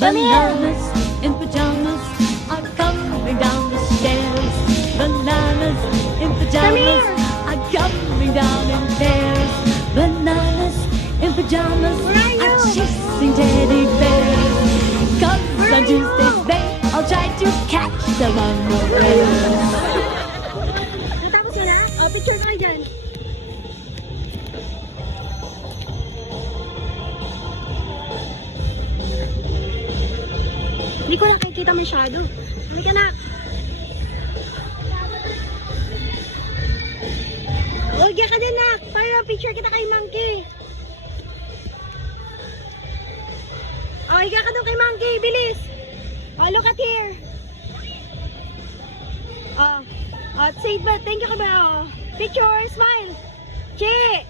Bananas in pajamas are coming down the stairs. Bananas in pajamas are coming down in pairs. Bananas in pajamas are chasing teddy bears. 'Cause on Tuesdays they all try to catch them unawares. Natapos na? O, picture kayo dyan. Hindi ko nakikita masyado. Halika na. Huwag ka din, nak. Para picture kita kay Monkey. O, higa ka doon kay Monkey. Bilis. O, look at here. Say it ba? Thank you ka ba? O, picture, smile. Che!